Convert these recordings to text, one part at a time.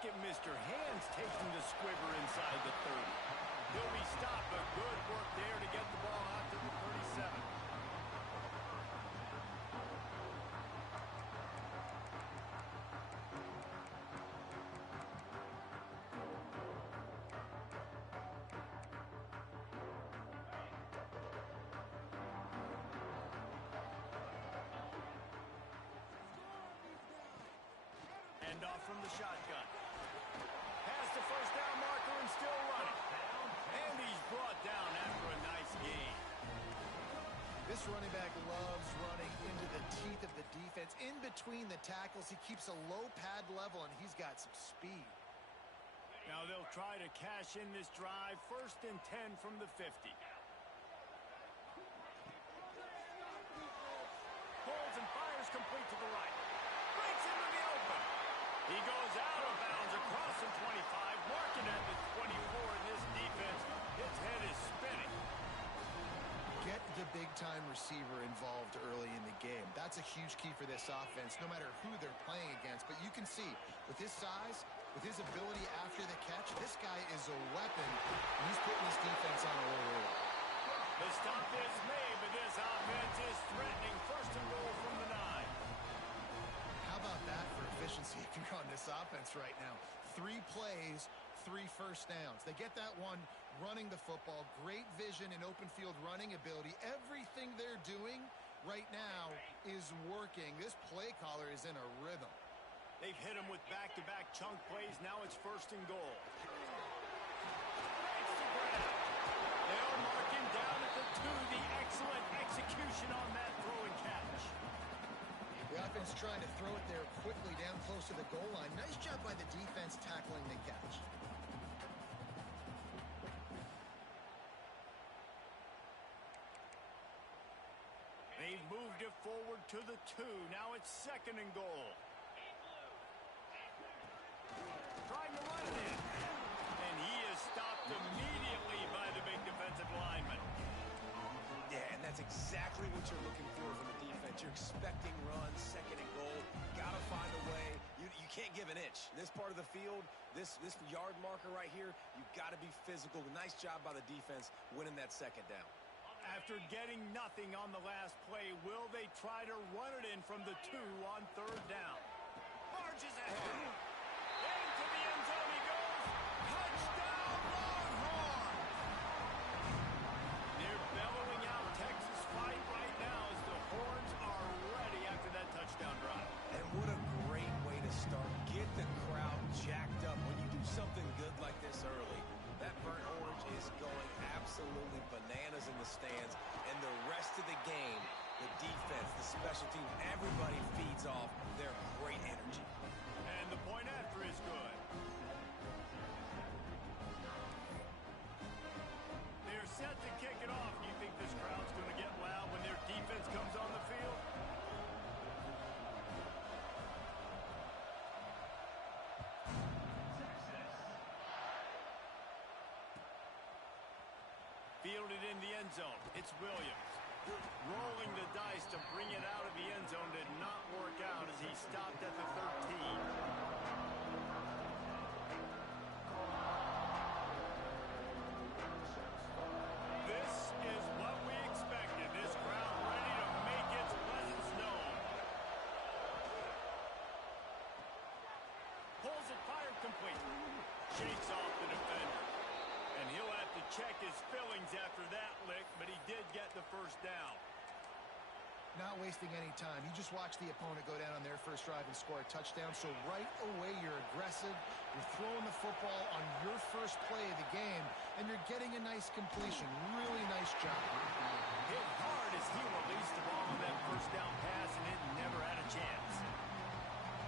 look at Mr. Hands taking the squiver inside the 30. He'll be stopped, but good work there to get the ball out to the 37. Hand off from the shotgun. Past the first down marker and still running. And he's brought down after a nice gain. This running back loves running into the teeth of the defense. In between the tackles, he keeps a low pad level, and he's got some speed. Now they'll try to cash in this drive. 1st and 10 from the 50. Pulls and fires complete to the right. Breaks into the open. He goes out of bounds across the 25, marking at the 24, and this defense, its head is spinning. Get the big-time receiver involved early in the game. That's a huge key for this offense, no matter who they're playing against. But you can see, with his size, with his ability after the catch, this guy is a weapon, and he's putting this defense on a roll. The stop is made, but this offense is threatening. 1st and goal from the 9. How about that for efficiency if you're on this offense right now? 3 plays, 3 first downs. They get that one running the football, great vision and open field running ability. Everything they're doing right now is working. This play caller is in a rhythm. They've hit him with back-to-back chunk plays. Now it's 1st and goal. Breaks the ground. They'll mark him down at the 2. The excellent execution on that throw and catch. The offense trying to throw it there quickly down close to the goal line. Nice job by the defense tackling the catch. They've moved it forward to the 2. Now it's 2nd and goal. Trying to run it in. And he is stopped immediately by the big defensive lineman. Yeah, and that's exactly what you're looking for from the defense. You're expecting runs, 2nd and goal. Got to find a way. You can't give an inch. This part of the field, this yard marker right here, you got to be physical. Nice job by the defense winning that 2nd down. After getting nothing on the last play, will they try to run it in from the 2 on 3rd down? Marches ahead. Into the end zone he goes. Touchdown, Longhorn! They're bellowing out Texas fight right now as the Horns are ready after that touchdown drive. And what a great way to start. Get the crowd jacked up when you do something good like this early. That burnt orange is going absolutely bananas in the stands. And the rest of the game, the defense, the special teams, everybody feeds off their great energy. And the point after is good. They're set to kick it off. Do you think this crowd's going to get loud when their defense comes on the field? Fielded in the end zone. It's Williams. Rolling the dice to bring it out of the end zone did not work out as he stopped at the 13. This is what we expected. This crowd ready to make its presence known. Pulls it, fired complete. Shakes off the defender. And he'll have to check his fillings after that lick, but he did get the 1st down. Not wasting any time. You just watch the opponent go down on their first drive and score a touchdown. So right away, you're aggressive. You're throwing the football on your first play of the game, and you're getting a nice completion. Really nice job. Hit hard as he released the ball on that 1st down pass, and it never had a chance.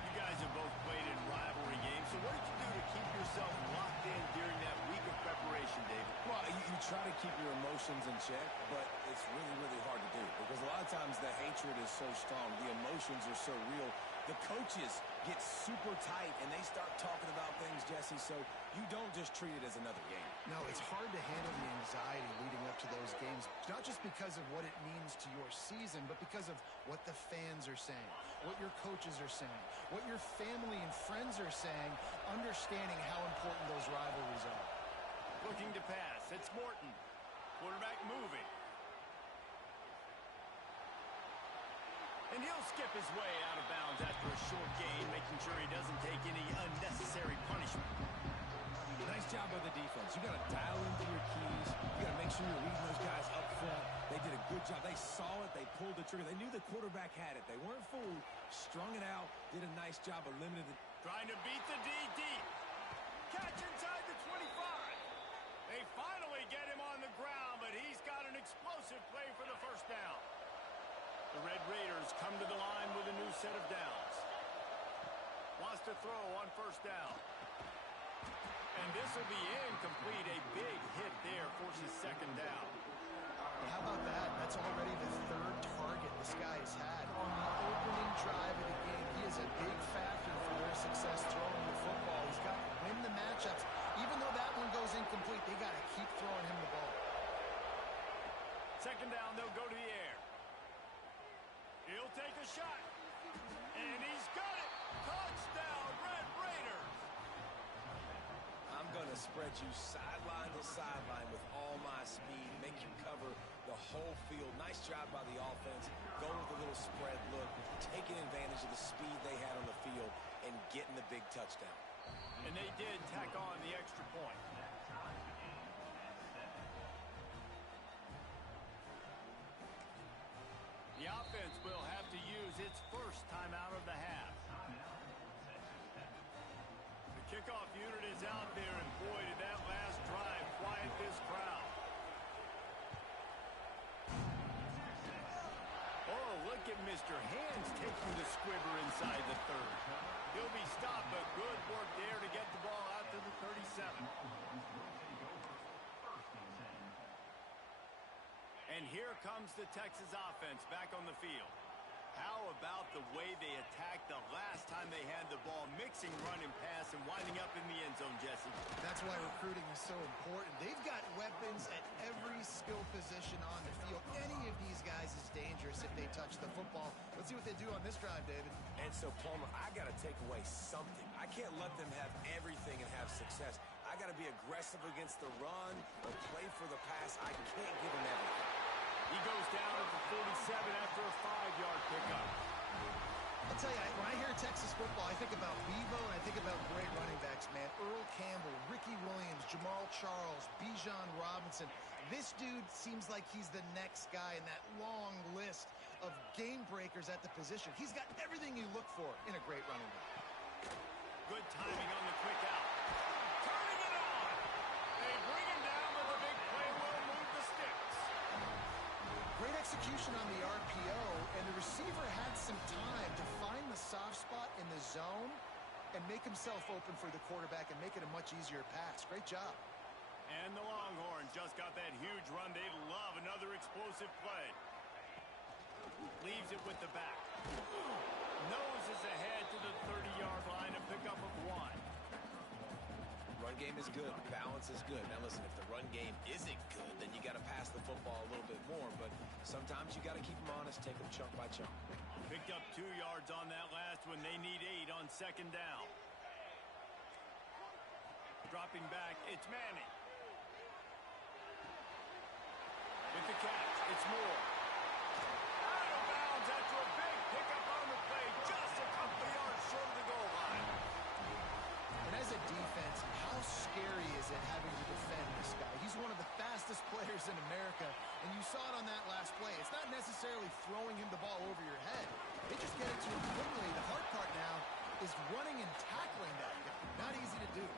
You guys have both played in rivalry games, so what did you do to keep yourself locked in during that week of preparation, David? Well, you try to keep your emotions in check, but it's really, really hard to do because a lot of times the hatred is so strong. The emotions are so real. The coaches get super tight and they start talking about things, Jesse, so you don't just treat it as another game. No, it's hard to handle the anxiety leading up to those games, not just because of what it means to your season, but because of what the fans are saying, what your coaches are saying, what your family and friends are saying, understanding how important those rivalries are. Looking to pass. It's Morton. Quarterback moving. And he'll skip his way out of bounds after a short gain, making sure he doesn't take any unnecessary punishment. Nice job by the defense. You got to dial into your keys. You got to make sure you're reading those guys up front. They did a good job. They saw it. They pulled the trigger. They knew the quarterback had it. They weren't fooled. Strung it out. Did a nice job of limiting the... Trying to beat the D deep. Catch inside the 25. They finally get him on the ground, but he's got an explosive play for the first down. The Red Raiders come to the line with a new set of downs. Wants to throw on first down. And this will be incomplete. A big hit there forces second down. How about that? That's already the third target this guy has had on the opening drive of the game. He is a big factor for their success throwing the football. He's got to win the matchups. Even though that one goes incomplete, they got to keep throwing him the ball. Second down, they'll go to the air. He'll take a shot. And he's got it. Touchdown, Red Raiders. I'm going to spread you sideline to sideline with all my speed, make you cover the whole field. Nice job by the offense, going with a little spread look, taking advantage of the speed they had on the field, and getting the big touchdown. And they did tack on the extra point. The offense will have to use its first timeout of the half. The kickoff unit is out there, and boy, did that last drive quiet this crowd. Oh, look at Mr. Hands taking the squibber inside the 3rd. He'll be stopped, but good work there to get the ball out to the 37. And here comes the Texas offense back on the field. How about the way they attacked the last time they had the ball, mixing run and pass and winding up in the end zone, Jesse? That's why recruiting is so important. They've got weapons at every skill position on the field. Any of these guys is dangerous if they touch the football. Let's see what they do on this drive, David. And so, Palmer, I got to take away something. I can't let them have everything and have success. I got to be aggressive against the run or play for the pass. I can't give them everything. He goes down at the 47 after a 5-yard pickup. I'll tell you, when I hear Texas football, I think about Bevo and I think about great running backs, man. Earl Campbell, Ricky Williams, Jamal Charles, Bijan Robinson. This dude seems like he's the next guy in that long list of game breakers at the position. He's got everything you look for in a great running back. Good timing on the quick out. Turning it on. They bring him down, but the big play will move the sticks. Great execution on the RPO, and the receiver had some time to find the soft spot in the zone and make himself open for the quarterback and make it a much easier pass. Great job. And the Longhorns just got that huge run. They love another explosive play. Leaves it with the back. Noses ahead to the 30-yard line, a pickup of 1. Run game is good. Balance is good. Now, listen, if the run game isn't good, then you got to pass the football a little bit more. But sometimes you got to keep them honest, take them chunk by chunk. Picked up 2 yards on that last one. They need 8 on second down. Dropping back, it's Manning. With the catch, it's Moore. Out of bounds after a big pickup on the play, just a couple of yards short of the goal line. And as a defense, how scary is it having to defend this guy? He's one of the fastest players in America, and you saw it on that last play. It's not necessarily throwing him the ball over your head. They just get it to him quickly. The hard part now is running and tackling that guy. Not easy to do.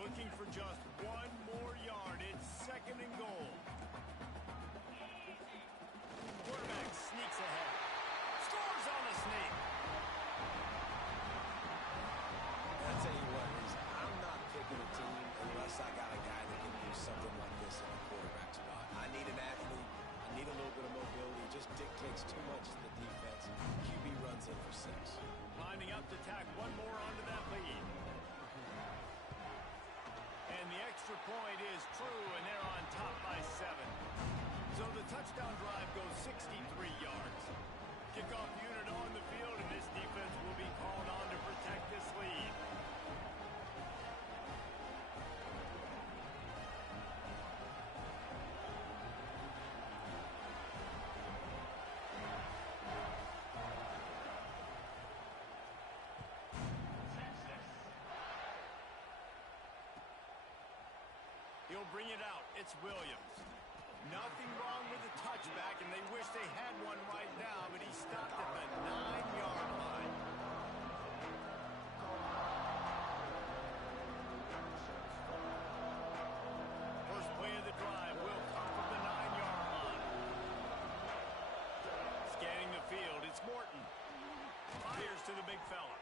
Looking for just 1 more yard. It's second and goal. Quarterback sneaks ahead. Scores on the sneak. I'll tell you what, I'm not picking a team unless I touchdown drive goes 63 yards. Kickoff unit on the field, and this defense will be called on to protect this lead. He'll bring it out. It's Williams. Nothing wrong with the touchback, and they wish they had one right now, but he stopped at the 9-yard line. First play of the drive will come from the 9-yard line. Scanning the field, it's Morton. Fires to the big fella.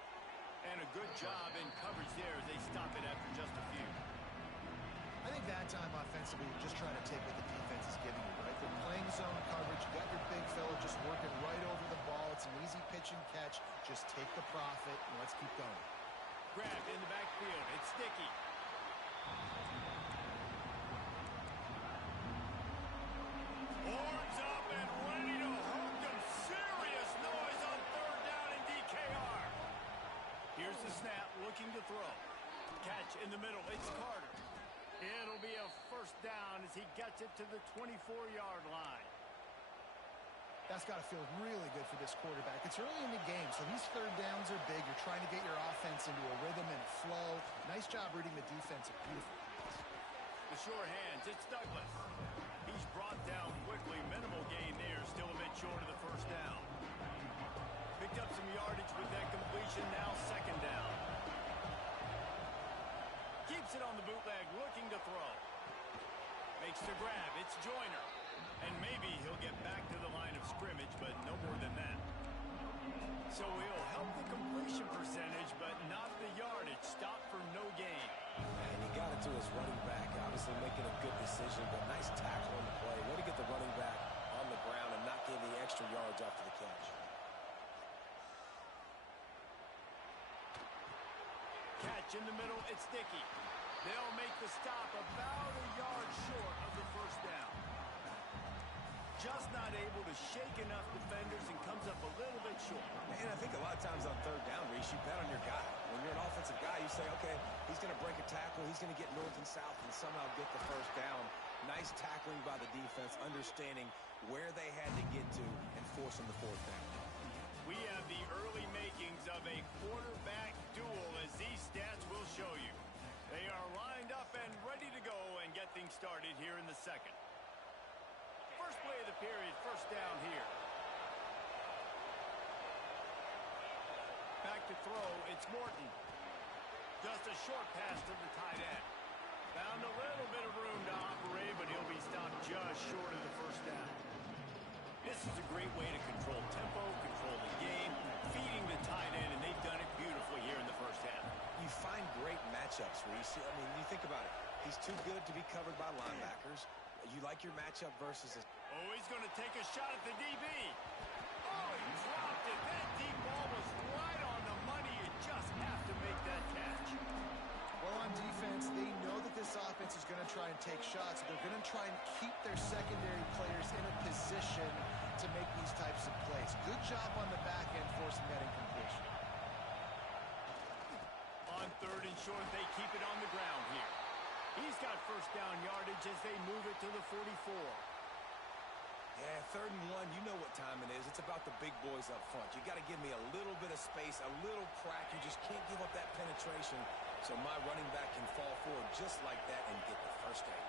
And a good job in coverage there as they stop it after just a few. I think that time offensively, you're just trying to take what the defense is giving you, right? They're playing zone coverage. You got your big fella just working right over the ball. It's an easy pitch and catch. Just take the profit and let's keep going. Grabbed in the backfield. It's Sticky. Horns up and ready to hook them. Serious noise on third down in DKR. Here's the snap, looking to throw. Catch in the middle. It's Carter. It'll be a first down as he gets it to the 24-yard line. That's got to feel really good for this quarterback. It's early in the game, so these third downs are big. You're trying to get your offense into a rhythm and flow. Nice job reading the defense. A beautiful pass. The sure hands, it's Douglas. He's brought down quickly. Minimal gain there, still a bit short of the first down. Picked up some yardage with that completion, now second down. Keeps it on the bootleg, looking to throw. Makes the grab, it's Joyner. And maybe he'll get back to the line of scrimmage, but no more than that. So he'll help the completion percentage, but not the yardage. Stop for no gain. And he got it to his running back, obviously making a good decision, but nice tackle on the play. Way to get the running back on the ground and not get any extra yards after the catch. Catch in the middle, it's Dickey. They'll make the stop about a yard short of the first down. Just not able to shake enough defenders and comes up a little bit short. And I think a lot of times on third down, Reese, you bet on your guy. When you're an offensive guy, you say, okay, he's going to break a tackle, he's going to get north and south and somehow get the first down. Nice tackling by the defense, understanding where they had to get to and forcing the fourth down. We have the early makings of a quarterback duel, as these stats will show you. They are lined up and ready to go and get things started here in the second. First play of the period, first down here. Back to throw, it's Morton. Just a short pass to the tight end. Found a little bit of room to operate, but he'll be stopped just short of the first down. This is a great way to control tempo, control the game, feeding the tight end, and they've done it beautifully here in the first half. You find great matchups, Reese. I mean, you think about it. He's too good to be covered by linebackers. You like your matchup versus a... Oh, he's going to take a shot at the DB. Oh, he dropped it. That deep ball was right on the money. You just have to make that catch. Well, on defense, they know that this offense is going to try and take shots. They're going to try and keep their secondary players in a position to make these types of plays. Good job on the back end forcing that incompletion. On third and short, they keep it on the ground here. He's got first down yardage as they move it to the 44. Yeah, third and one, you know what time it is. It's about the big boys up front. You got to give me a little bit of space, a little crack. You just can't give up that penetration so my running back can fall forward just like that and get the first down.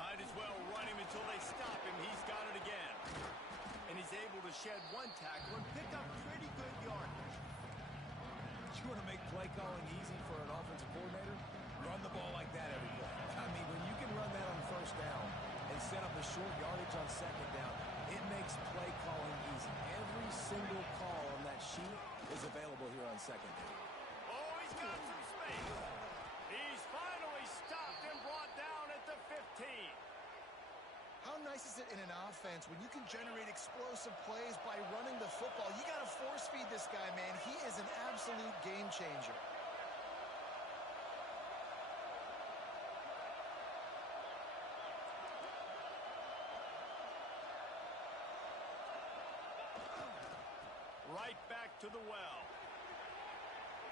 Might as well run him until they stop him. He's got it again. And he's able to shed one tackle and pick up pretty good yardage. You want to make play calling easy for an offensive coordinator? Run the ball like that every play. I mean, when you can run that on first down and set up the short yardage on second down, it makes play calling easy. Every single call on that sheet is available here on second down. Oh, he's got some space. He's finally stopped and brought down at the 15. How nice is it in an offense when you can generate explosive plays by running the football? You got to force feed this guy, man. He is an absolute game changer. to the well.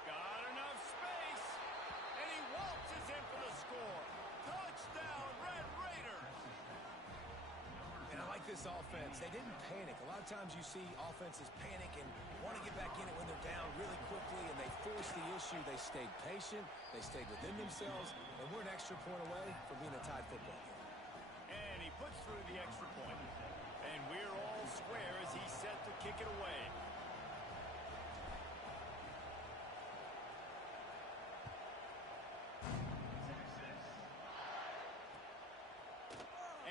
Got enough space, and he waltzes in for the score. Touchdown, Red Raiders! And I like this offense. They didn't panic. A lot of times you see offenses panic and want to get back in it when they're down really quickly, and they forced the issue. They stayed patient. They stayed within themselves, and we're an extra point away from being a tied football game. And he puts through the extra point. And we're all square as he's set to kick it away.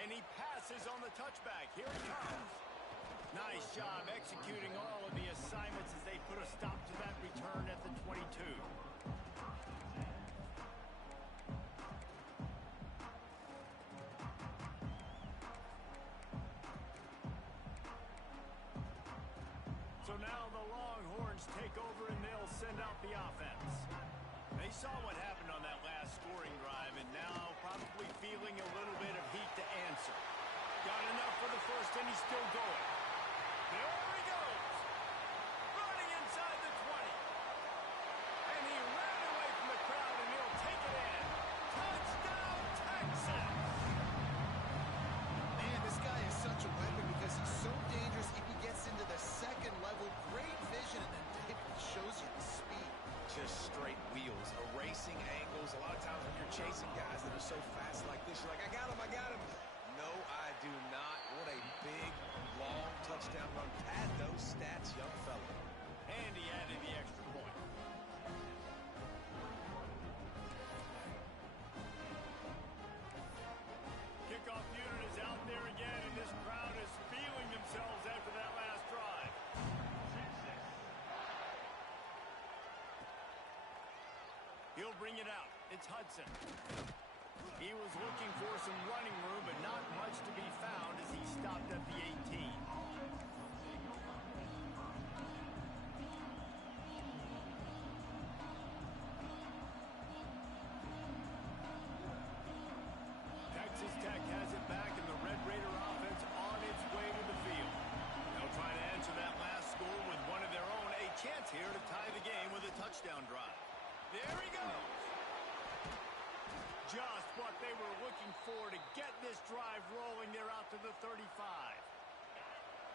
And he passes on the touchback. Here he comes. Nice job executing all of the assignments as they put a stop to that return at the 22. So now the Longhorns take over and they'll send out the offense. They saw what happened on that last scoring drive and now probably feeling a little bit of heat to answer. Got enough for the first and he's still going. There he goes. Running inside the 20. And he ran away from the crowd and he'll take it in. Touchdown, Texans! Man, this guy is such a weapon because he's so dangerous if he gets into the second level. Great vision, and then David shows you the speed. Just straight wheels, erasing angles. A lot of times when you're chasing guys that are so fast like this, you're like, I got him, I got him. No, I do not. What a big, long touchdown run. Pad those stats, young fella. And he added the extra point. Kickoff unit is out there again, and this crowd is feeling themselves after that last drive. He'll bring it out. It's Hudson. He was looking for some running room, but not much to be found as he stopped at the 18. Texas Tech has it back, and the Red Raider offense on its way to the field. They'll try to answer that last score with one of their own. A chance here to tie the game with a touchdown drive. There he goes. Just what they were looking for to get this drive rolling. They're out to the 35.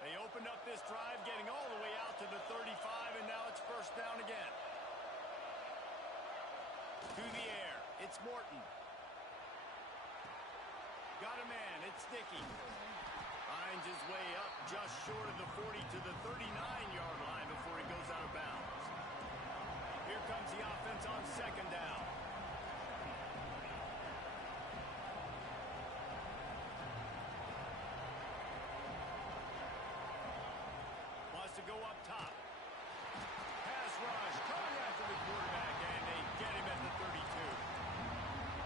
They opened up this drive, getting all the way out to the 35, and now it's first down again. To the air. It's Morton. Got a man. It's Dickey. Finds his way up just short of the 40 to the 39-yard line before he goes out of bounds. Here comes the offense on second down. Wants to go up top. Pass rush coming after the quarterback, and they get him at the 32.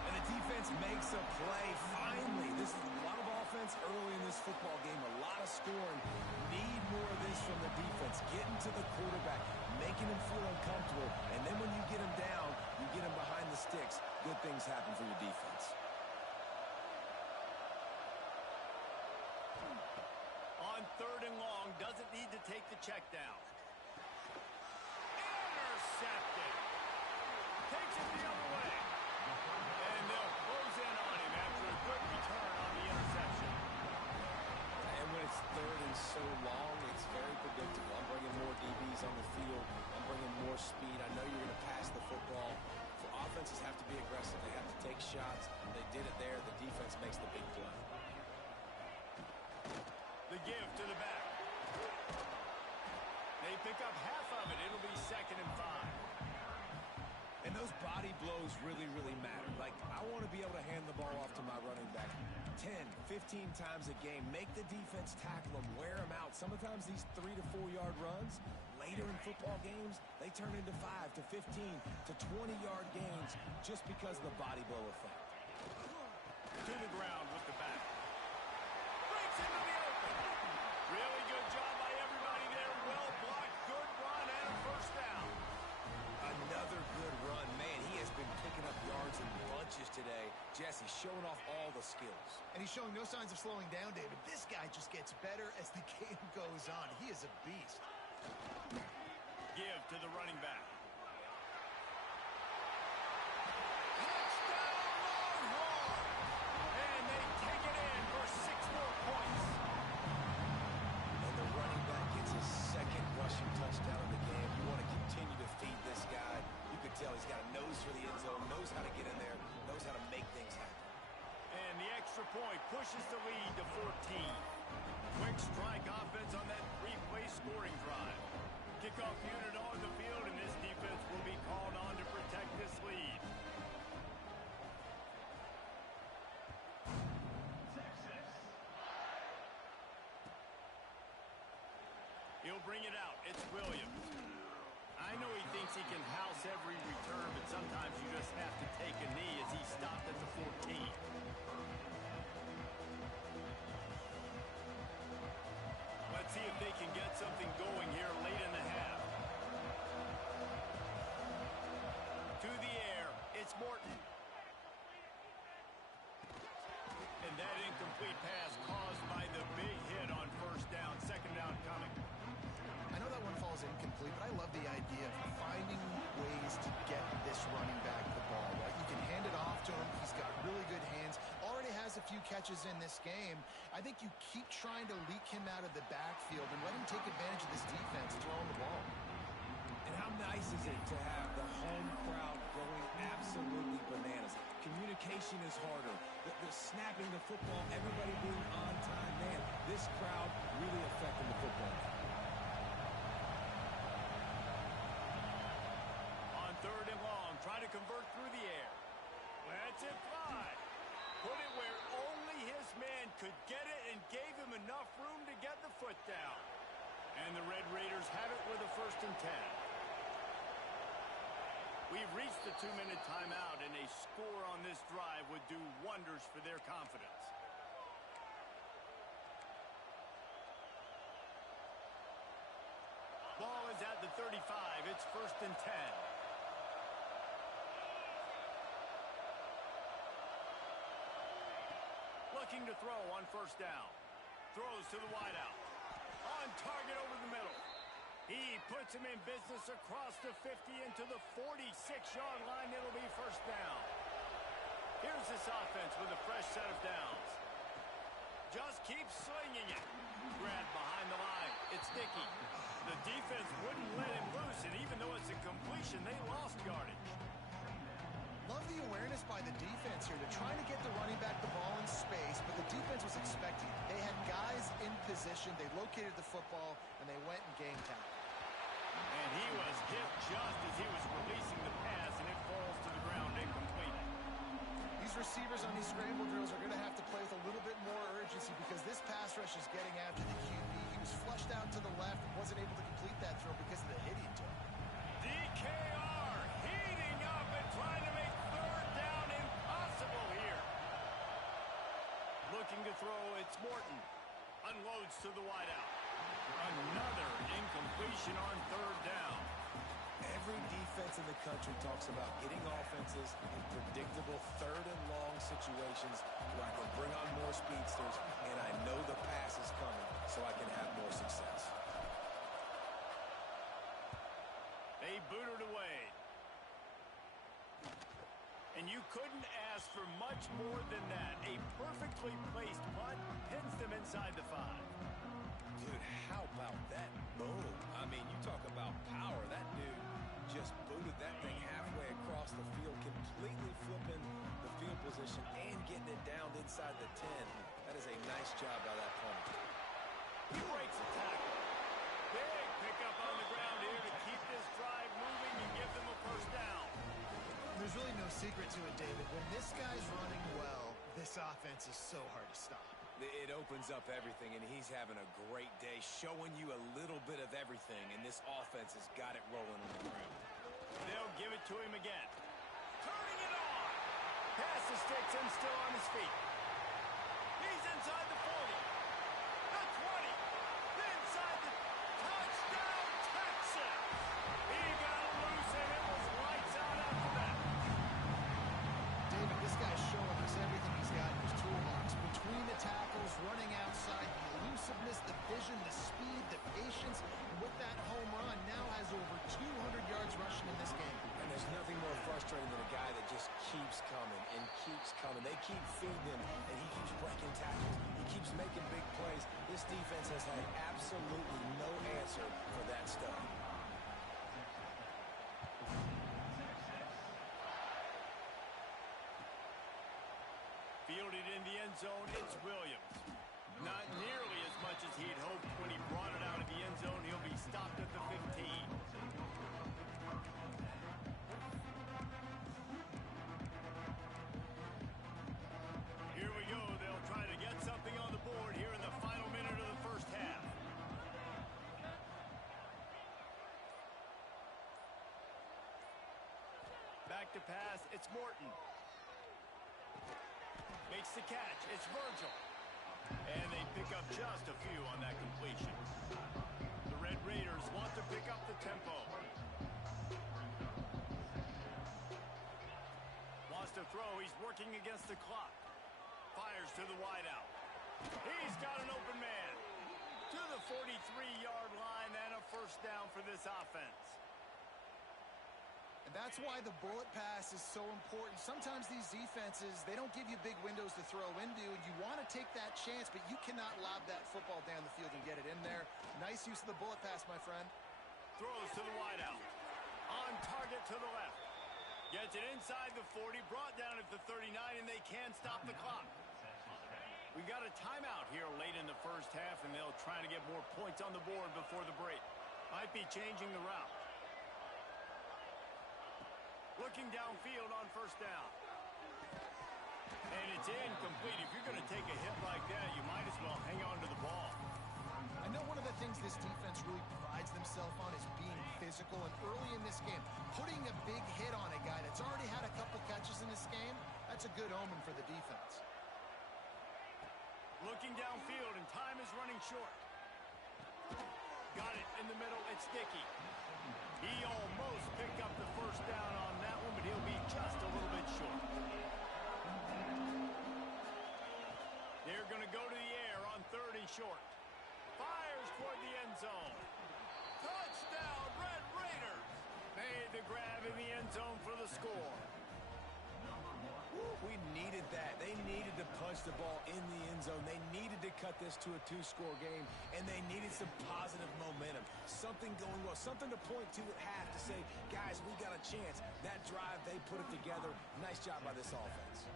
And the defense makes a play. Finally, this is a lot of offense early in this football game, a lot of scoring. Need more of this from the defense. Getting to the quarterback, making him feel uncomfortable, and then when you get him down, you get him behind the sticks. Good things happen for your defense. On third and long, doesn't need to take the check down. Intercepted. Takes it the other way. And they'll close in on him after a good return on the interception. And when it's third and so long, it's very predictable. I'm bringing more DBs on the field. I'm bringing more speed. I know you're going to pass the football. For offenses have to be aggressive. They have to take shots. They did it there. The defense makes the big play. The give to the back. They pick up half of it. It'll be 2nd and 5. And those body blows really, really matter. Like, I want to be able to hand the ball off to my running back 10, 15 times a game. Make the defense tackle them, wear them out. Sometimes these 3 to 4 yard runs, later in football games, they turn into 5 to 15 to 20-yard gains just because of the body blow effect. To the ground with the back. Breaks into the open. Really good job by everybody there. Well blocked, good run, and a first down. Another good run. Man, he has been picking up yards in bunches today. Jesse showing off all the skills. And he's showing no signs of slowing down, David. This guy just gets better as the game goes on. He is a beast. running back. Touchdown, Longhorn! And they take it in for 6 more points. And the running back gets his second rushing touchdown of the game. You want to continue to feed this guy. You can tell he's got a nose for the end zone, knows how to get in there, knows how to make things happen. And the extra point pushes the lead to 14. Quick strike offense on that 3-play scoring drive. Kickoff unit on the field, and this defense will be called on to protect this lead. He'll bring it out. It's Williams. I know he thinks he can house every return, but sometimes you just have to take a knee as he stopped at the 14. Let's see if they can get something going here late in the half. To the air, it's Morton. And that incomplete pass caused by the big hit on first down. Second down coming. I know that one falls incomplete, but I love the idea of finding ways to get this running back the ball, right? You can hand it off to him. He's got really good hands. Already has a few catches in this game. I think you keep trying to leak him out of the backfield and let him take advantage of this defense throwing the ball. And how nice is it to have the home crowd going absolutely bananas? Communication is harder. The snapping the football, everybody being on time. Man, this crowd really affecting the football. On third and long, try to convert through the air. Lets it fly. Put it where only his man could get it and gave him enough room to get the foot down. And the Red Raiders have it with a 1st and 10. We've reached the 2-minute timeout, and a score on this drive would do wonders for their confidence. Ball is at the 35. It's 1st and 10. Looking to throw on first down. Throws to the wideout. On target over the middle. He puts him in business across the 50 into the 46-yard line. It'll be first down. Here's this offense with a fresh set of downs. Just keep slinging it. Grabbed behind the line. It's Dickey. The defense wouldn't let him loose, and even though it's a completion, they lost yardage. Love the awareness by the defense here. They're trying to get the running back the ball in space, but the defense was expecting it. They had guys in position. They located the football, and they went and game time. And he was hit just as he was releasing the pass, and it falls to the ground incomplete. These receivers on these scramble drills are going to have to play with a little bit more urgency because this pass rush is getting after the QB. He was flushed out to the left and wasn't able to complete that throw because of the hit he took. DKR heating up and trying to make third down impossible here. Looking to throw, it's Morton. Unloads to the wideout. Another incompletion on third down. Every defense in the country talks about getting offenses in predictable third and long situations where I can bring on more speedsters and I know the pass is coming so I can have more success. They booted away. And you couldn't ask for much more than that. A perfectly placed punt pins them inside the 5. Dude, how about that boom? I mean, you talk about power. That dude just booted that thing halfway across the field, completely flipping the field position and getting it down inside the 10. That is a nice job by that punter. He breaks a tackle. Big pickup on the ground here to keep this drive moving and give them a first down. There's really no secret to it, David. When this guy's running well, this offense is so hard to stop. It opens up everything, and he's having a great day, showing you a little bit of everything, and this offense has got it rolling on the ground. They'll give it to him again. Turning it on. Pass the sticks and still on his feet. He's inside the 40. The 20. Inside the touchdown, Texas. He got loose, and it was lights out after that. David, this guy's showing us everything he's got in his toolbox. Between the tackles, running outside, the elusiveness, the vision, the speed, the patience. And with that home run, now has over 200 yards keep feeding him, and he keeps breaking tackles. He keeps making big plays. This defense has had absolutely no answer for that stud. Fielded in the end zone, it's Williams. Not nearly as much as he'd hoped when he brought it out of the end zone. He'll be stopped at the 15. Here we go. They'll try to get something on the board here in the final minute of the first half. Back to pass, it's Morton. Makes the catch, it's Virgil. And they pick up just a few on that completion. The Red Raiders want to pick up the tempo. Wants to throw, he's working against the clock. Fires to the wideout. He's got an open man. To the 43-yard line and a first down for this offense. And that's why the bullet pass is so important. Sometimes these defenses, they don't give you big windows to throw into, and you want to take that chance, but you cannot lob that football down the field and get it in there. Nice use of the bullet pass, my friend. Throws to the wideout. On target to the left. Gets it inside the 40, brought down at the 39, and they can stop the clock. We got a timeout here late in the first half, and they'll try to get more points on the board before the break. Might be changing the route. Looking downfield on first down. And it's incomplete. If you're going to take a hit like that, you might as well hang on to the ball. I know one of the things this defense really prides themselves on is being physical. And early in this game, putting a big hit on a guy that's already had a couple catches in this game, that's a good omen for the defense. Looking downfield, and time is running short. Got it in the middle. It's Dickey. He almost picked up the first down on that one, but he'll be just a little bit short. They're going to go to the air on third and short. Fires toward the end zone. Touchdown, Red Raiders. Made the grab in the end zone for the score. We needed that. They needed to punch the ball in the end zone. They needed to cut this to a two-score game, and they needed some positive momentum. Something going well, something to point to at half to say, guys, we got a chance. That drive, they put it together. Nice job by this offense.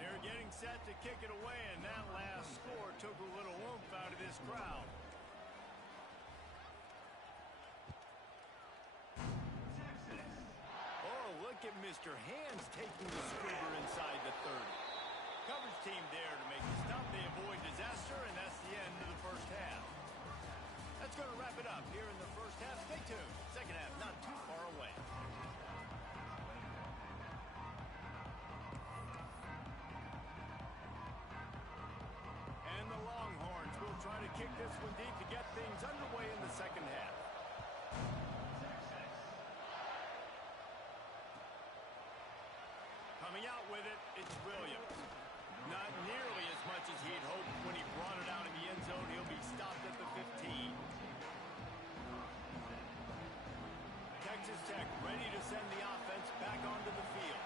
They're getting set to kick it away, and that last score took a little oomph out of this crowd. Look at Mr. Hands taking the squibber inside the 30. Coverage team there to make the stop. They avoid disaster, and that's the end of the first half. That's going to wrap it up here in the first half. Stay tuned. Second half not too far away. And the Longhorns will try to kick this one deep to get things underway in the second half. Coming out with it, it's Williams. Not nearly as much as he'd hoped when he brought it out in the end zone. He'll be stopped at the 15. Texas Tech ready to send the offense back onto the field.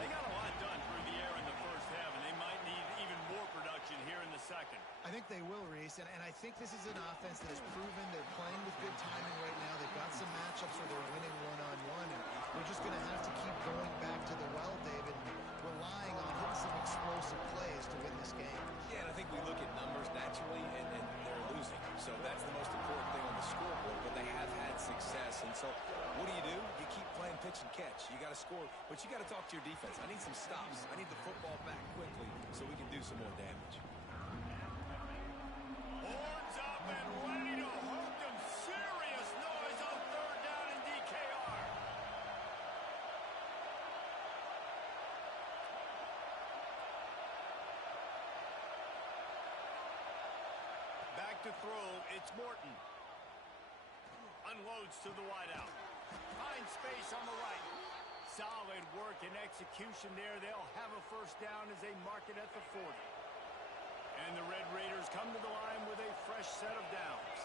They got a lot done through the air in the first half, and they might need even more production here in the second. I think they will, Reese, and I think this is an offense that has proven they're playing with good timing right now. They've got some matchups where they're winning one-on-one, and they're just going to have to keep going back to the well, David, relying on hitting some explosive plays to win this game. Yeah, and I think we look at numbers naturally, and they're losing. So that's the most important thing on the scoreboard, but they have had success. And so what do? You keep playing pitch and catch. You got to score, but you got to talk to your defense. I need some stops. I need the football back quickly so we can do some more damage. Horns up and ready to hook them. Serious noise on third down in DKR. Back to throw, it's Morton. Unloads to the wideout. Finds space on the right. Solid work and execution there. They'll have a first down as they mark it at the 40. And the Red Raiders come to the line with a fresh set of downs.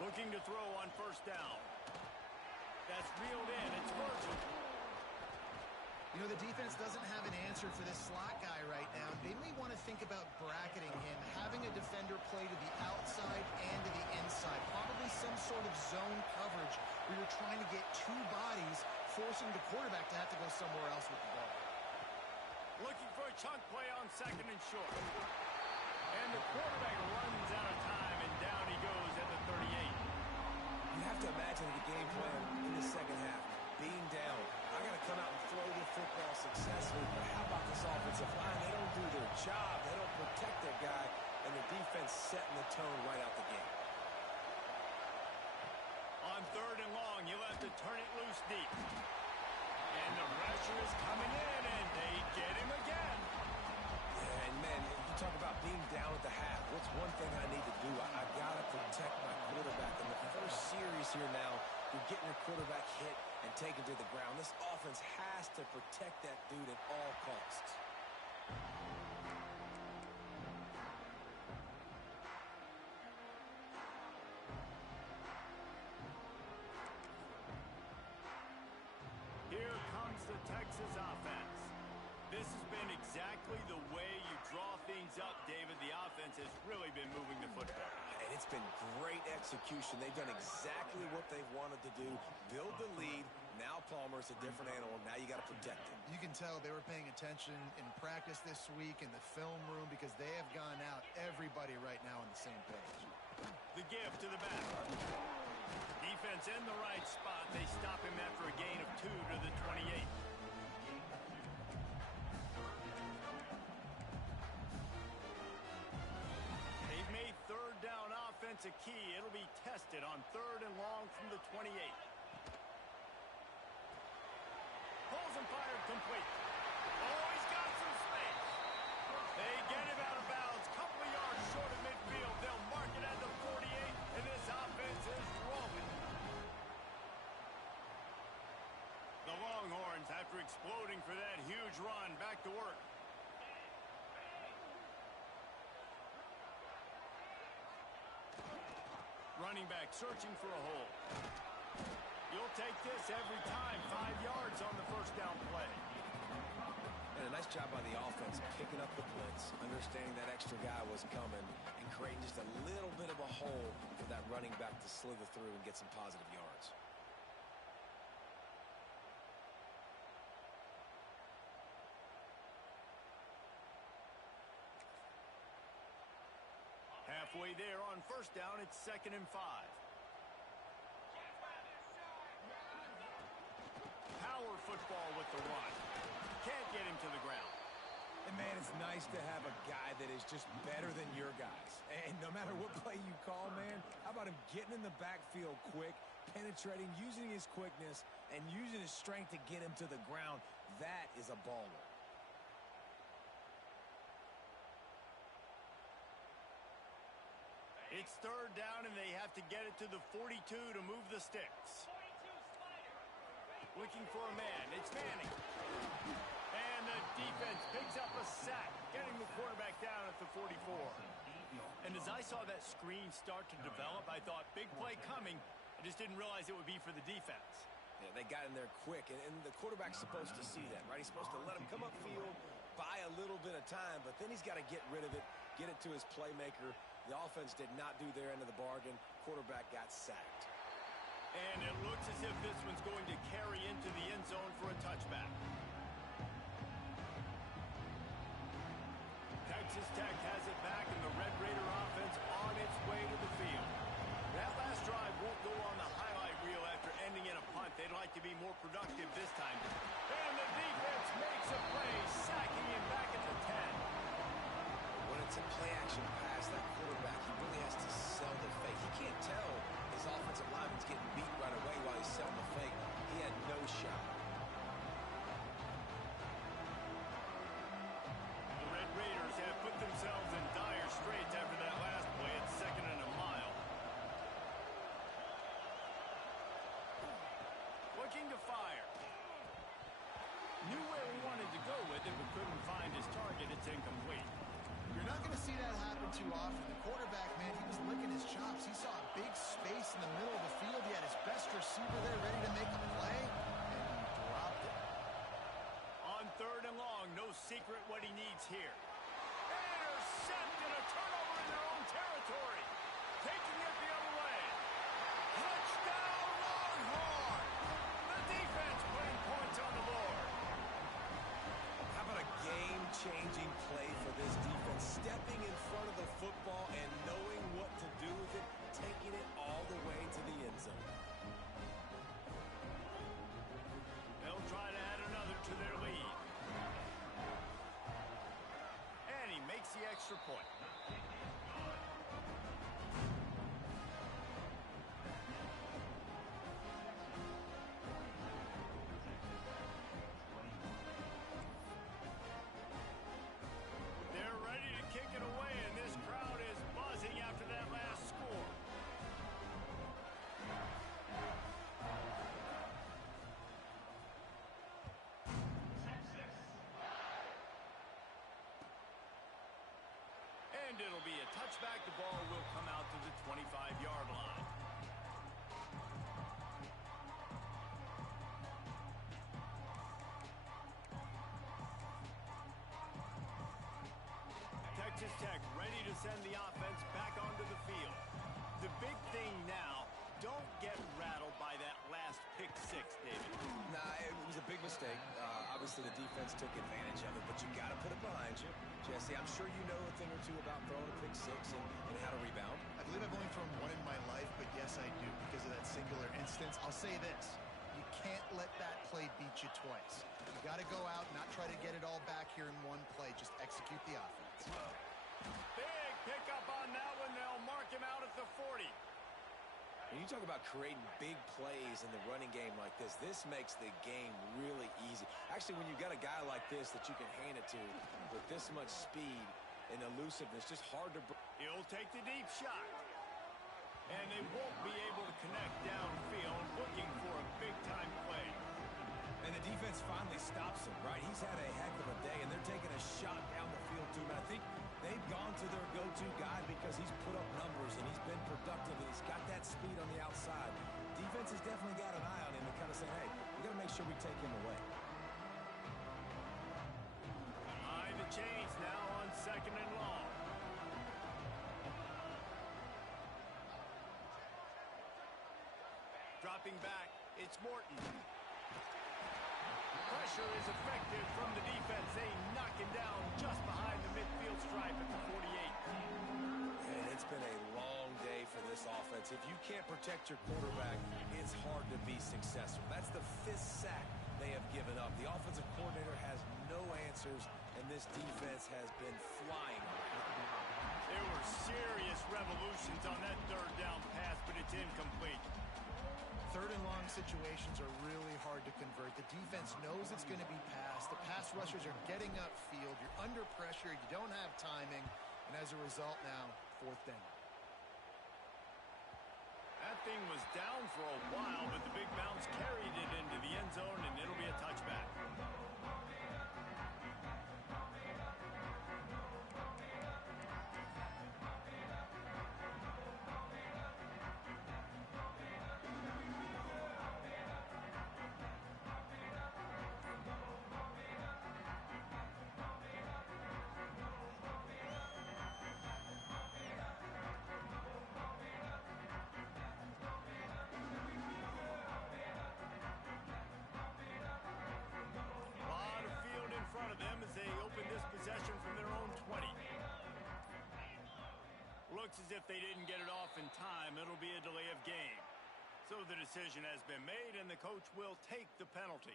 Looking to throw on first down. That's reeled in. It's Virgil. You know, the defense doesn't have an answer for this slot guy right now. They may want to think about bracketing him, having a defender play to the outside and to the inside. Probably some sort of zone coverage where you're trying to get two bodies, forcing the quarterback to have to go somewhere else with the ball. Looking for a chunk play on 2nd and short. And the quarterback runs out of time, and down he goes at the 38. You have to imagine the game plan in the second half. Being down, I got to come out and throw the football successfully. But how about this offensive line? They don't do their job. They don't protect their guy. And the defense setting the tone right out the gate. On 3rd and long, you'll have to turn it loose deep. And the pressure is coming in, and they get him again. Yeah, and man, you talk about being down at the half. What's one thing I need to do? I got to protect my quarterback. In the first series here now, you're getting your quarterback hit and taken to the ground. This offense has to protect that dude at all costs. Here comes the Texas offense. This has been exactly the way you draw things up, David. The offense has really been moving the football. And it's been great execution. They've done exactly what they've wanted to do. Build the lead. Now Palmer's a different animal. Now you got to protect him. You can tell they were paying attention in practice this week in the film room because they have gone out, everybody right now on the same page. The give to the back. Defense in the right spot. They stop him after a gain of 2 to the 28. They've made 3rd down offense a key. It'll be tested on 3rd and long from the 28. Pulls and fired complete. Oh, he's got some space. They get him out of bounds. Couple of yards short of midfield. They'll mark it at the 48, and this offense is rolling. The Longhorns, after exploding for that huge run, back to work. Running back searching for a hole. You'll take this every time. 5 yards on the 1st down play. And a nice job by the offense picking up the blitz, understanding that extra guy was coming, and creating just a little bit of a hole for that running back to slither through and get some positive yards. Halfway there on 1st down, it's 2nd and 5. Power football with the run. Can't get him to the ground. And man, it's nice to have a guy that is just better than your guys. And no matter what play you call, man, how about him getting in the backfield quick, penetrating, using his quickness, and using his strength to get him to the ground? That is a baller. It's 3rd down, and they have to get it to the 42 to move the sticks. Looking for a man. It's Manning. And the defense picks up a sack, getting the quarterback down at the 44. And as I saw that screen start to develop, I thought, big play coming. I just didn't realize it would be for the defense. Yeah, they got in there quick, and the quarterback's supposed to see that, right? He's supposed to let him come upfield, buy a little bit of time, but then he's got to get rid of it, get it to his playmaker. The offense did not do their end of the bargain. Quarterback got sacked. And it looks as if this one's going to carry into the end zone for a touchback. Texas Tech has it back, and the Red Raider offense on its way to the field. That last drive won't go on the highlight reel after ending in a punt. They'd like to be more productive this time. And the defense makes a play, sacking him back at the 10. When it's a play-action pass, that quarterback, he really has to sell the fake. He can't tell his offensive lineman's getting beat right away while he's selling the fake. He had no shot. The Red Raiders have put themselves in dire straits after that last play. It's 2nd and a mile. Looking to fire. Knew where he wanted to go with it, but couldn't find his target. It's incomplete. You're not going to see that happen too often. The quarterback, man, he was licking his chops. He saw a big space in the middle of the field. He had his best receiver there ready to make a play, and he dropped it. offense here. Intercepted, a turnover in their own territory. Taking it the other way. Touchdown, Longhorn! The defense putting points on the board. How about a game-changing play for this defense? Stepping in front of the football and knowing what to do with it, taking it all the way to the end zone. They'll try to add another to their lead. And he makes the extra point. They're ready to kick it away, and this crowd is buzzing after that last score. And it'll be a touchback. The ball will come out to the 25-yard line. Texas Tech ready to send the offense back onto the field. The big thing now, don't get rattled by that last pick six, David. Nah, it was a big mistake. Obviously, the defense took advantage of it, but you got to put it behind you. Jesse, I'm sure you know a thing or two about throwing a pick six and how to rebound. I believe I've only thrown one in my life, but yes, I do because of that singular instance. I'll say this. You can't let that play beat you twice. You got to go out, not try to get it all back here in one play. Just execute the offense. Big pickup on that one. They'll mark him out at the 40. When you talk about creating big plays in the running game like this makes the game really easy. Actually, when you've got a guy like this that you can hand it to with this much speed and elusiveness, just hard to... He'll take the deep shot. And they won't be able to connect downfield, looking for a big-time play. And the defense finally stops him, right? He's had a heck of a day, and they're taking a shot down the field, too. But I think they've gone to their go-to guy because he's put up numbers, and he's been productive, and he's got that speed on the outside. Defense has definitely got an eye on him and kind of saying, hey, we got to make sure we take him away. Behind the chains now on 2nd and long. Dropping back, it's Morton. Pressure is effective from the defense. They knock him down just behind the midfield stripe at the 48. And it's been a long day for this offense. If you can't protect your quarterback, it's hard to be successful. That's the 5th sack they have given up. The offensive coordinator has no answers, and this defense has been flying. There were serious revolutions on that 3rd down pass, but it's incomplete. 3rd and long situations are really hard to convert. The defense knows it's going to be passed. The pass rushers are getting upfield. You're under pressure. You don't have timing. And as a result now, 4th down. That thing was down for a while, but the big bounce carried it into the end zone, and it'll be a touchback. Looks as if they didn't get it off in time. It'll be a delay of game. So the decision has been made, and the coach will take the penalty.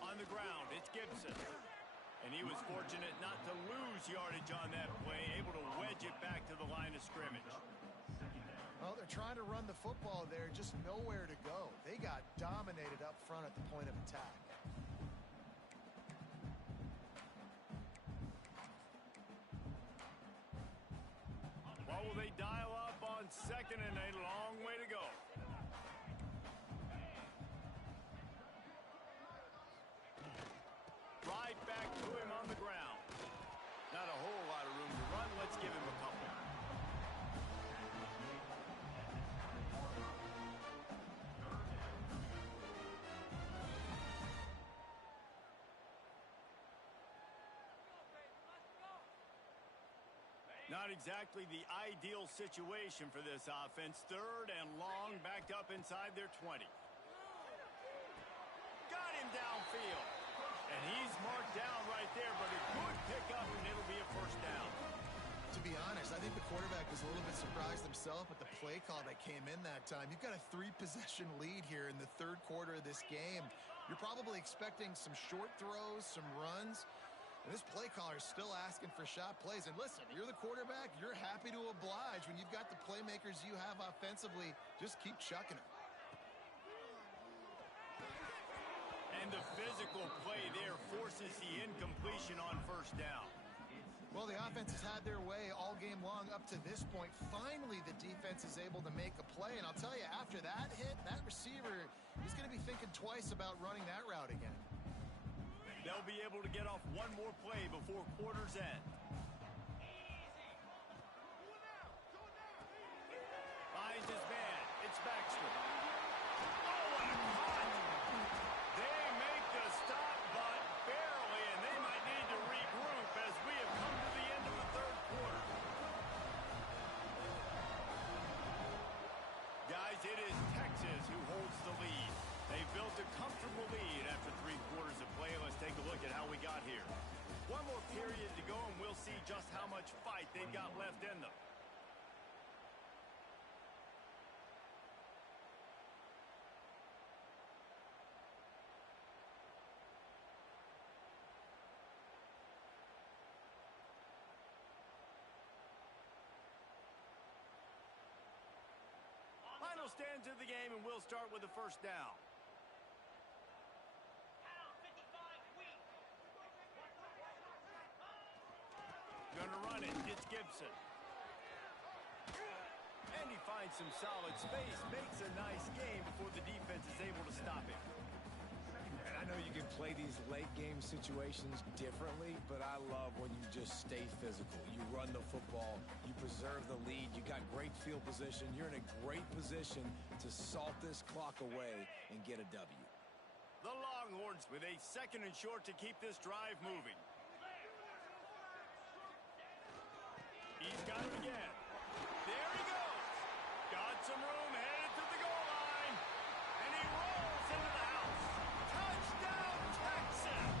On the ground, it's Gibson. And he was fortunate not to lose yardage on that play, able to wedge it back to the line of scrimmage. Well, they're trying to run the football there, just nowhere to go. They got dominated up front at the point of attack. What will they dial up on 2nd and a long way to go? Right back to him on the ground. Not a whole lot of room to run. Let's give him a couple. Not exactly the ideal situation for this offense. 3rd and long, backed up inside their 20. Got him downfield. And he's marked down right there, but a good pickup, and it'll be a first down. To be honest, I think the quarterback was a little bit surprised himself at the play call that came in that time. You've got a 3-possession lead here in the 3rd quarter of this game. You're probably expecting some short throws, some runs. And this play caller is still asking for shot plays. And listen, you're the quarterback. You're happy to oblige when you've got the playmakers you have offensively. Just keep chucking them. And the physical play there forces the incompletion on first down. Well, the offense has had their way all game long up to this point. Finally, the defense is able to make a play. And I'll tell you, after that hit, that receiver, he's going to be thinking twice about running that route again. They'll be able to get off one more play before quarter's end. Finds his man. It's Baxter. Oh, what a cut! They make the stop, but barely, and they might need to regroup as we have come to the end of the 3rd quarter. Guys, it is Texas who holds the lead. They built a comfortable lead after 3 quarters of play. Let's take a look at how we got here. One more period to go, and we'll see just how much fight they've got left in them. Final stands of the game, and we'll start with the first down. Gonna run it. It's Gibson. And he finds some solid space. Makes a nice game before the defense is able to stop him. And I know you can play these late-game situations differently, but I love when you just stay physical. You run the football. You preserve the lead. You got great field position. You're in a great position to salt this clock away and get a W. The Longhorns with a 2nd and short to keep this drive moving. He's got it again. There he goes. Got some room, headed to the goal line. And he rolls into the house. Touchdown, Texas!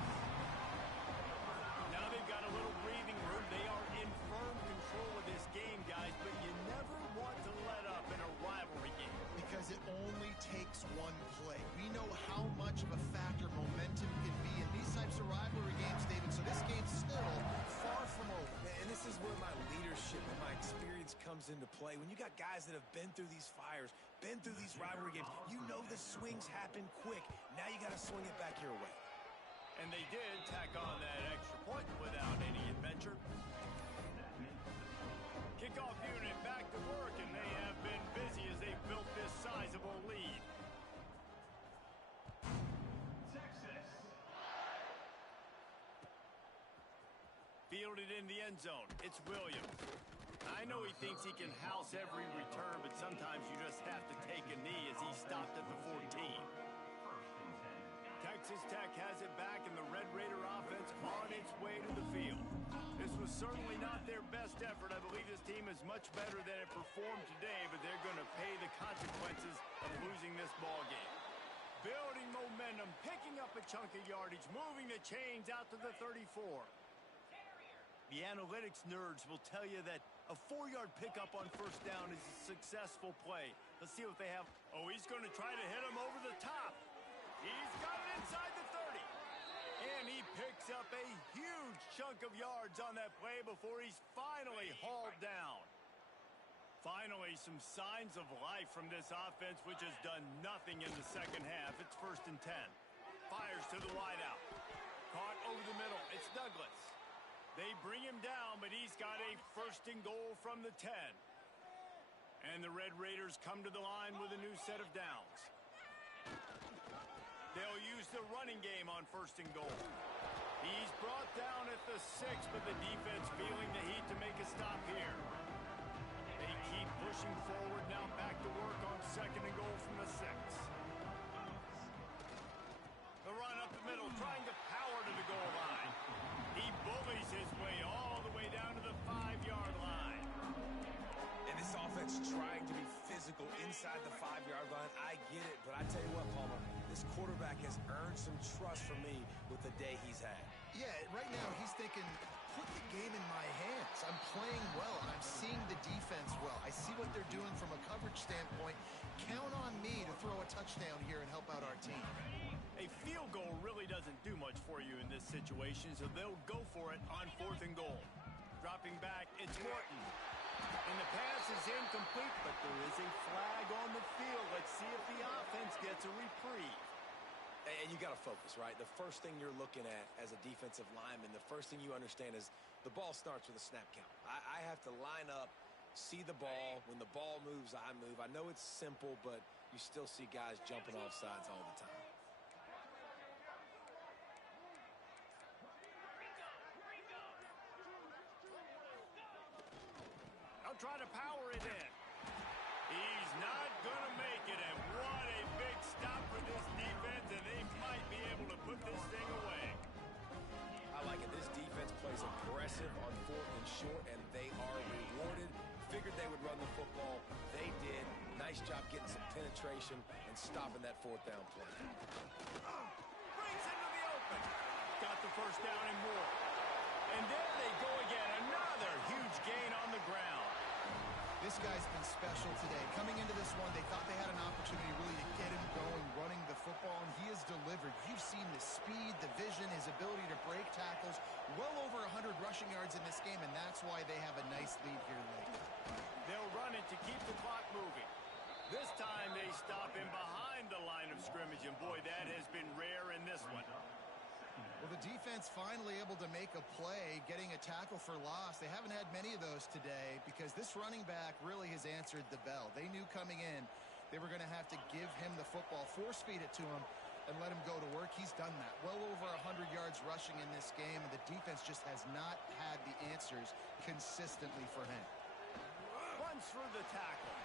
Now they've got a little breathing room. They are in firm control of this game, guys, but you never want to let up in a rivalry game. Because it only takes one play. We know how much of a factor momentum can be in these types of rivalry games, David, so this game's still far from over. And this is where my leadership and my experience comes into play. When you got guys that have been through these fires, been through these rivalry games, you know the swings happen quick. Now you got to swing it back your way. And they did tack on that extra point without any adventure. Kickoff unit back to work, and they have been busy as they've built this sizable lead. Fielded in the end zone. It's Williams. I know he thinks he can house every return, but sometimes you just have to take a knee as he stopped at the 14. Texas Tech has it back, and the Red Raider offense on its way to the field. This was certainly not their best effort. I believe this team is much better than it performed today, but they're going to pay the consequences of losing this ball game. Building momentum, picking up a chunk of yardage, moving the chains out to the 34. The analytics nerds will tell you that a 4-yard pickup on first down is a successful play. Let's see what they have. Oh, he's going to try to hit him over the top. He's got it inside the 30. And he picks up a huge chunk of yards on that play before he's finally hauled down. Finally, some signs of life from this offense, which has done nothing in the second half. It's 1st and 10. Fires to the wideout. Caught over the middle. It's Douglas. They bring him down, but he's got a 1st and goal from the 10. And the Red Raiders come to the line with a new set of downs. They'll use the running game on 1st and goal. He's brought down at the 6, but the defense feeling the heat to make a stop here. They keep pushing forward, now back to work on 2nd and goal from the 6. The run up the middle, trying to power to the goal line. He bullies his way all the way down to the 5-yard line. quarterback has earned some trust from me with the day he's had. Yeah, right now he's thinking, put the game in my hands. I'm playing well, and I'm seeing the defense well. I see what they're doing from a coverage standpoint. Count on me to throw a touchdown here and help out our team. A field goal really doesn't do much for you in this situation, so they'll go for it on 4th and goal. Dropping back, it's Morton. And the pass is incomplete, but there is a flag on the field. Let's see if the offense gets a reprieve. And you got to focus, right? The first thing you're looking at as a defensive lineman, the first thing you understand is the ball starts with a snap count. I have to line up, see the ball. When the ball moves, I move. I know it's simple, but you still see guys jumping off sides all the time. I'll try to power it in. He's not going to make it, and what a big stop for this defense, and they might be able to put this thing away. I like it. This defense plays aggressive on 4th and short, and they are rewarded. Figured they would run the football. They did. Nice job getting some penetration and stopping that 4th down play. Brings into the open. Got the first down and more. And there they go again. Another huge gain on the ground. This guy's been special today. Coming into this one, they thought they had an opportunity really to get him going, running the football, and he has delivered. You've seen the speed, the vision, his ability to break tackles. Well over 100 rushing yards in this game, and that's why they have a nice lead here late. They'll run it to keep the clock moving. This time they stop him behind the line of scrimmage, and boy, that has been rare in this one. Well, the defense finally able to make a play, getting a tackle for loss. They haven't had many of those today because this running back really has answered the bell. They knew coming in they were going to have to give him the football, force feed it to him, and let him go to work. He's done that. Well over 100 yards rushing in this game, and the defense just has not had the answers consistently for him. Runs through the tackle.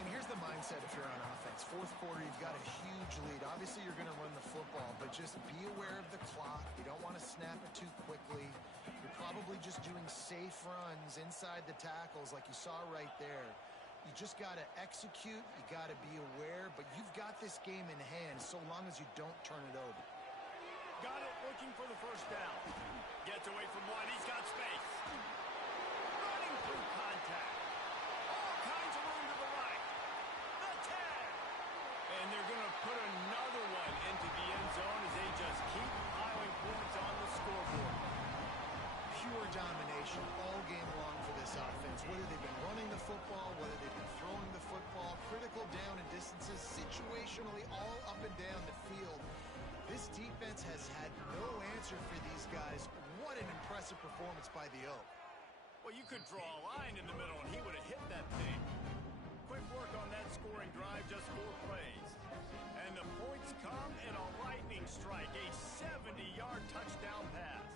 And here's the mindset if you're on offense. 4th quarter, you've got a huge lead. Obviously, you're going to run the football, but just be aware of the clock. You don't want to snap it too quickly. You're probably just doing safe runs inside the tackles like you saw right there. You just got to execute. You got to be aware, but you've got this game in hand so long as you don't turn it over. Got it, looking for the first down. Gets away from one. He's got space. Running through contact. All kinds of room to the right. The 10. And they're going to put another one into the end zone as they just keep piling points on the scoreboard. Pure domination all game long for this offense. Whether they've been running the football, whether they've been throwing the football, critical down and distances, situationally all up and down the field. This defense has had no answer for these guys. What an impressive performance by the Oak. Well, you could draw a line in the middle, and he would have hit that thing. Quick work on that scoring drive, just 4 plays. And the points come in a lightning strike, a 70-yard touchdown pass.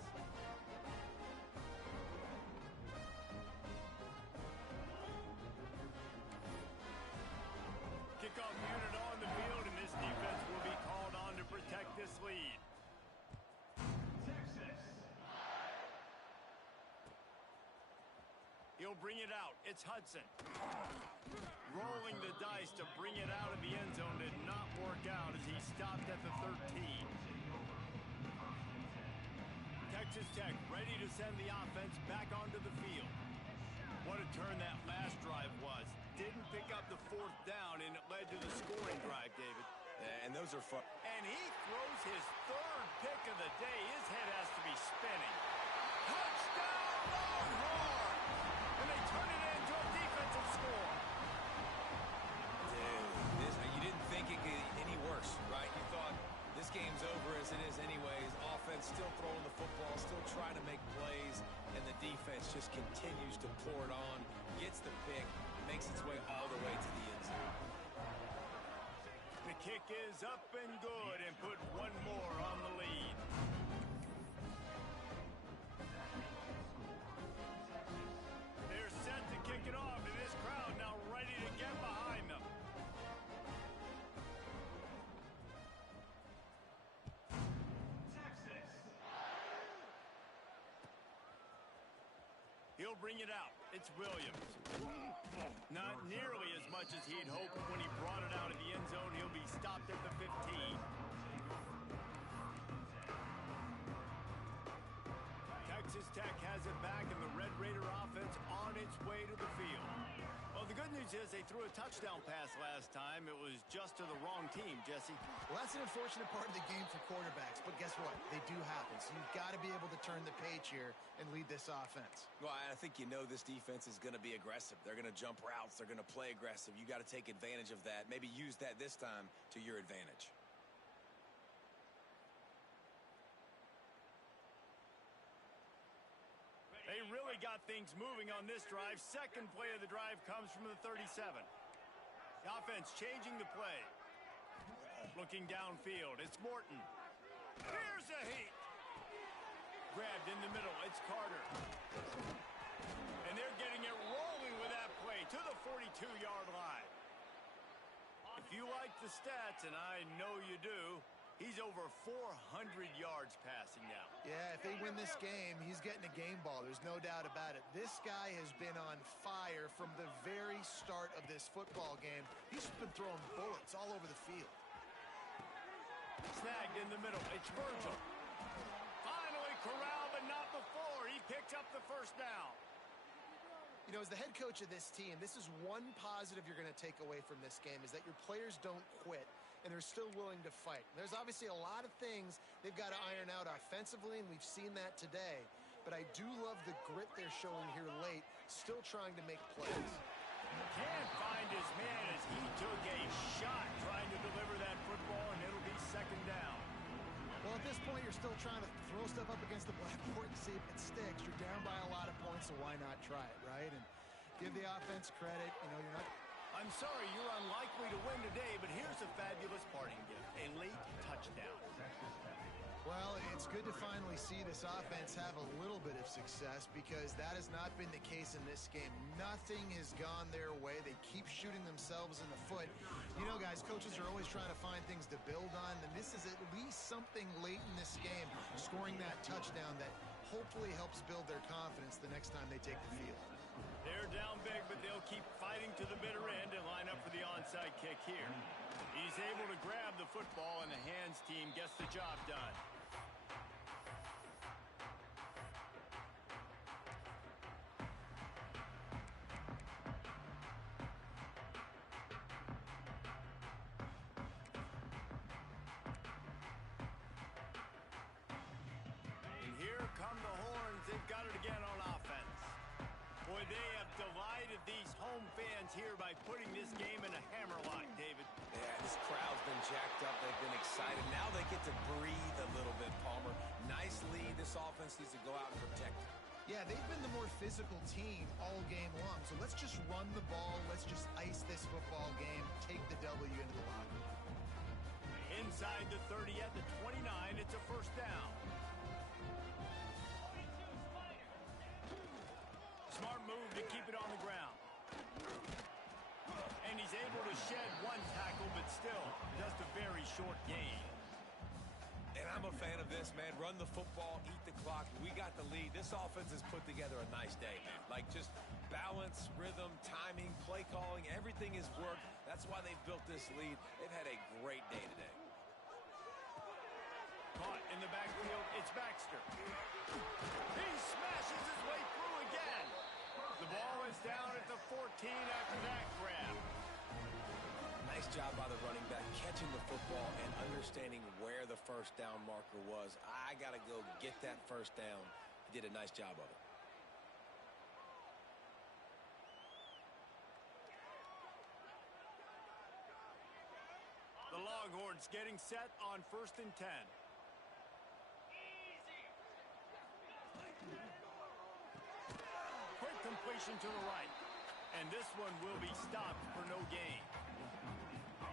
Kickoff unit on the field, and this defense will be called on to protect this lead. He'll bring it out. It's Hudson. Rolling the dice to bring it out of the end zone did not work out as he stopped at the 13. Texas Tech ready to send the offense back onto the field. What a turn that last drive was. Didn't pick up the 4th down, and it led to the scoring drive, David. And those are fun. And he throws his 3rd pick of the day. His head has to be spinning. Touchdown, Longhorn! And they turn it into a defensive score. Dude, you didn't think it could get any worse, right? You thought this game's over as it is anyways. Offense still throwing the football, still trying to make plays, and the defense just continues to pour it on, gets the pick, makes its way all the way to the end zone. The kick is up and good and put one more on the lead. They're set to kick it off, and this crowd now ready to get behind them. He'll bring it out. It's Williams. Not nearly as much as he'd hoped when he brought it out of the end zone. He'll be stopped at the 15. Texas Tech has it back, and the Red Raider offense on its way to the field. Well, the good news is they threw a touchdown pass last time. It was just to the wrong team, Jesse. Well, that's an unfortunate part of the game for quarterbacks, but guess what? They do happen, so you've got to be able to turn the page here and lead this offense. Well, I think you know this defense is going to be aggressive. They're going to jump routes. They're going to play aggressive. You got to take advantage of that. Maybe use that this time to your advantage. They really got things moving on this drive. Second play of the drive comes from the 37. The offense changing the play. Looking downfield, it's Morton. Here's a heat. Grabbed in the middle, it's Carter. And they're getting it rolling with that play to the 42-yard line. If you like the stats, and I know you do, he's over 400 yards passing now. Yeah, if they win this game, he's getting a game ball. There's no doubt about it. This guy has been on fire from the very start of this football game. He's been throwing bullets all over the field. Snagged in the middle. It's Virgil. Finally corralled, but not before. He picked up the first down. You know, as the head coach of this team, this is one positive you're going to take away from this game, is that your players don't quit, and they're still willing to fight. There's obviously a lot of things they've got to iron out offensively, and we've seen that today. But I do love the grit they're showing here late, still trying to make plays. Can't find his man as he took a shot trying to deliver that football, and it'll be second down. Well, at this point, you're still trying to throw stuff up against the blackboard and see if it sticks. You're down by a lot of points, so why not try it, right? And give the offense credit. You know, you're not... I'm sorry you're unlikely to win today, but here's a fabulous parting gift, a late touchdown. Well, it's good to finally see this offense have a little bit of success, because that has not been the case in this game. Nothing has gone their way. They keep shooting themselves in the foot. You know, guys, coaches are always trying to find things to build on, and this is at least something late in this game, scoring that touchdown that hopefully helps build their confidence the next time they take the field. They're down big, but they'll keep fighting to the bitter end and line up for the onside kick here. He's able to grab the football, and the hands team gets the job done. And here come the horns. They've got it again on offense. Boy, they have delighted these home fans here by putting this game in a hammerlock, David. Yeah, this crowd's been jacked up. They've been excited. Now they get to breathe a little bit, Palmer. Nice lead. This offense needs to go out and protect it. Yeah, they've been the more physical team all game long, so let's just run the ball. Let's just ice this football game, take the W into the locker room. Inside the 30 at the 29, it's a first down. Smart move to keep it on the ground. And he's able to shed one tackle, but still just a very short gain. And I'm a fan of this, man. Run the football, eat the clock. We got the lead. This offense has put together a nice day, man. Like, just balance, rhythm, timing, play calling, everything has worked. That's why they've built this lead. They've had a great day today. Caught in the backfield, it's Baxter. He smashes his way through again. The ball is down at the 14 after that grab. Nice job by the running back, catching the football and understanding where the first down marker was. I got to go get that first down. He did a nice job of it. The Longhorns getting set on 1st and 10. Quick completion to the right. And this one will be stopped for no gain.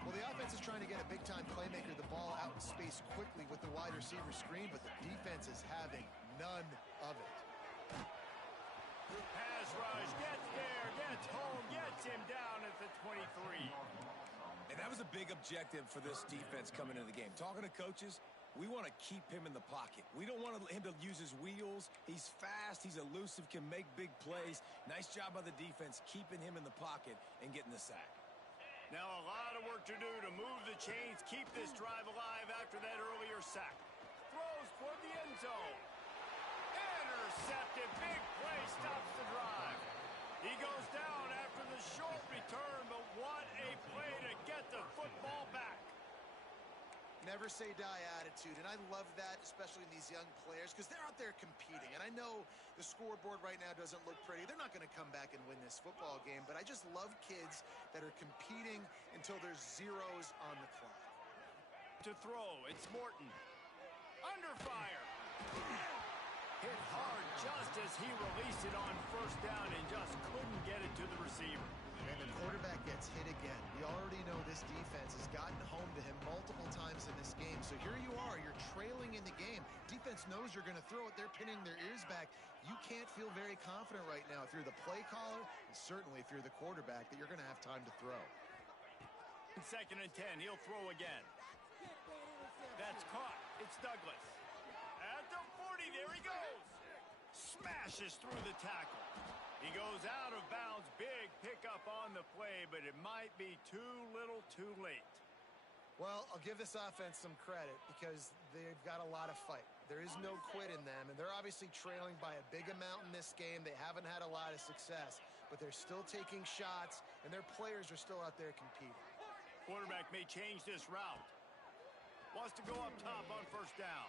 Well, the offense is trying to get a big-time playmaker the ball out in space quickly with the wide receiver screen, but the defense is having none of it. Pass rush, gets there, gets home, gets him down at the 23. And that was a big objective for this defense coming into the game. Talking to coaches, We want to keep him in the pocket. We don't want him to use his wheels. He's fast. He's elusive, can make big plays. Nice job by the defense keeping him in the pocket and getting the sack. Now a lot of work to do to move the chains, keep this drive alive after that earlier sack. Throws toward the end zone. Intercepted. Big play stops the drive. He goes down after the short return, but what a play to get the football back. Never say die attitude, and I love that, especially in these young players, because they're out there competing. And I know the scoreboard right now doesn't look pretty. They're not going to come back and win this football game, but I just love kids that are competing until there's zeros on the clock. To throw, it's Morton. Under fire. Hit hard just as he released it on first down and just couldn't get it to the receiver. And the quarterback gets hit again. We already know this defense has gotten home to him multiple times in this game. So here you are, you're trailing in the game. Defense knows you're going to throw it. They're pinning their ears back. You can't feel very confident right now through the play caller and certainly through the quarterback that you're going to have time to throw. 2nd and 10, he'll throw again. That's caught. It's Douglas. At the 40, there he goes. Smashes through the tackle. He goes out of bounds. Big pickup on the play, but it might be too little too late. Well, I'll give this offense some credit because they've got a lot of fight. There is no quit in them, and they're obviously trailing by a big amount in this game. They haven't had a lot of success, but they're still taking shots, and their players are still out there competing. Quarterback may change this route. Wants to go up top on first down.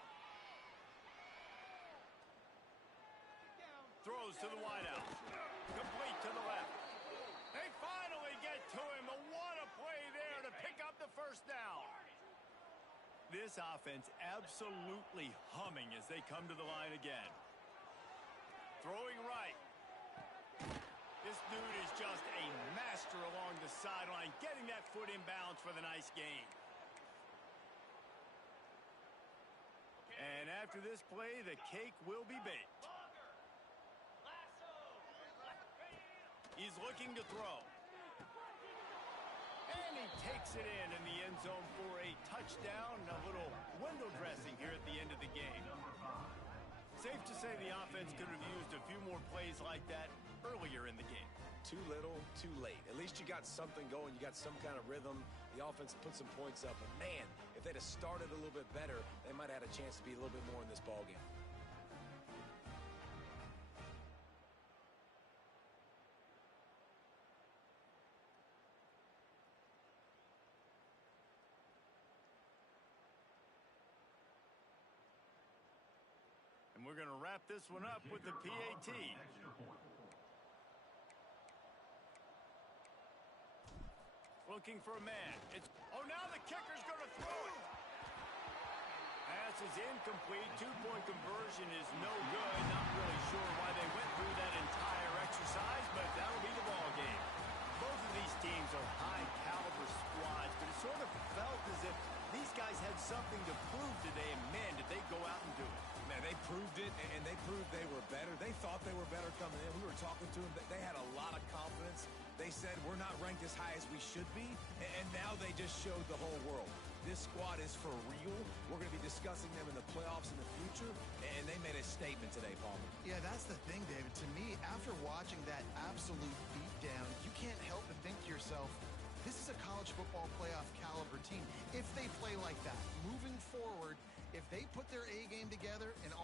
Throws to the wideout. Complete to the left. They finally get to him. But what a play there to pick up the first down. This offense absolutely humming as they come to the line again. Throwing right. This dude is just a master along the sideline, getting that foot in bounds for the nice gain. And after this play, the cake will be baked. He's looking to throw. And he takes it in the end zone for a touchdown. A little window dressing here at the end of the game. Safe to say the offense could have used a few more plays like that earlier in the game. Too little, too late. At least you got something going. You got some kind of rhythm. The offense put some points up. But, man, if they'd have started a little bit better, they might have had a chance to be a little bit more in this ballgame. And we're going to wrap this one up with the PAT. Looking for a man. Now the kicker's going to throw it. Pass is incomplete. 2-point conversion is no good. Not really sure why they went through that entire exercise, but that'll be the ball game. Both of these teams are high-caliber squads, but it sort of felt as if these guys had something to prove today, and man, did they go out and do it. Man, they proved it, and they proved they were better. They thought they were better coming in. We were talking to them. They had a lot of confidence. They said, we're not ranked as high as we should be, and now they just showed the whole world. This squad is for real. We're going to be discussing them in the playoffs in the future, and they made a statement today, Palmer. Yeah, that's the thing, David. To me, after watching that absolute beatdown, you can't help but think to yourself, this is a college football playoff caliber team. If they play like that, moving forward, if they put their A game together and all